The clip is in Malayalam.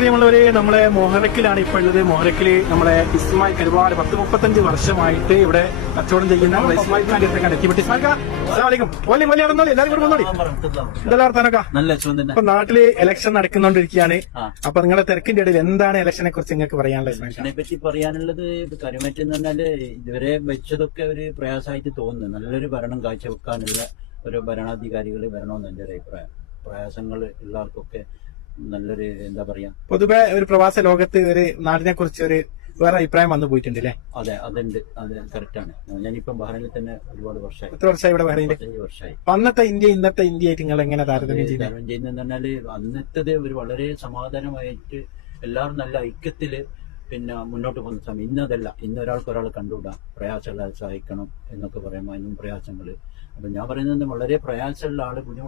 പ്രിയമുള്ളവര്, നമ്മളെ മൊഹറക്കിലാണ് ഇപ്പൊ ഉള്ളത്. മൊഹറക്കില് നമ്മളെ ഇസ്മായിൽ ഒരുപാട് 10-35 വർഷമായിട്ട് ഇവിടെ കച്ചവടം ചെയ്യുന്ന നമ്മളെ ഇസ്മായിൽ ഖാന്റെ അടുത്തേക്കാണ് എത്തിപ്പെട്ട്. ഇസ്മായിൽ ഖാൻ, അസ്സലാമലൈക്കും. എല്ലാവരും കൂടെ വന്നോളി. എന്തെല്ലാം വർത്താനൊക്കെ? ഇപ്പൊ നാട്ടില് ഇലക്ഷൻ നടക്കുന്നുണ്ടിരിക്കുകയാണ്. അപ്പൊ നിങ്ങളുടെ തിരക്കിന്റെ ഇടയിൽ എന്താണ് ഇലക്ഷനെ കുറിച്ച് നിങ്ങൾക്ക് പറയാനുള്ളത്? ഇലക്ഷനെ പറ്റി പറയാനുള്ളത് കരുമറ്റം എന്ന് പറഞ്ഞാല് ഇതുവരെ വെച്ചതൊക്കെ ഒരു പ്രയാസമായിട്ട് തോന്നുന്നു. നല്ലൊരു ഭരണം കാഴ്ചവെക്കാനുള്ള ഒരു ഭരണാധികാരികൾ വരണമെന്ന് എന്റെ ഒരു അഭിപ്രായം. പ്രയാസങ്ങൾ ഉള്ളവർക്കൊക്കെ നല്ലൊരു എന്താ പറയാ, പൊതുവെ ഒരു പ്രവാസ ലോകത്ത് ഒരു നാടിനെ കുറിച്ച് ഒരു വേറെ അഭിപ്രായം വന്നു പോയിട്ടുണ്ട് അല്ലേ? അതെ, അതുണ്ട്. അത് കറക്റ്റാണ്. ഞാനിപ്പം ബഹ്റൈനിൽ തന്നെ ഒരുപാട് വർഷമായി. എത്ര വർഷമായി ഇവിടെ ബഹ്റൈനിൽ? 5 വർഷമായി. അന്നത്തെ ഇന്ത്യ ഇന്നത്തെ ഇന്ത്യ ആയിട്ട് നിങ്ങൾ എങ്ങനെ താരതമ്യം ചെയ്യുന്നത്? താരതമ്യം ചെയ്യുന്നതെന്ന് പറഞ്ഞാല് അന്നത്തത് ഒരു വളരെ സമാധാനമായിട്ട് എല്ലാവരും നല്ല ഐക്യത്തില് പിന്നെ മുന്നോട്ട് പോകുന്ന സമയം. ഇന്നതല്ല. ഇന്ന് ഒരാൾ കണ്ടുകൂടാ, പ്രയാസമുള്ള സഹായിക്കണം എന്നൊക്കെ പറയുമ്പോൾ അതിനും പ്രയാസങ്ങള്. അപ്പൊ ഞാൻ പറയുന്നത് വളരെ പ്രയാസമുള്ള ആള്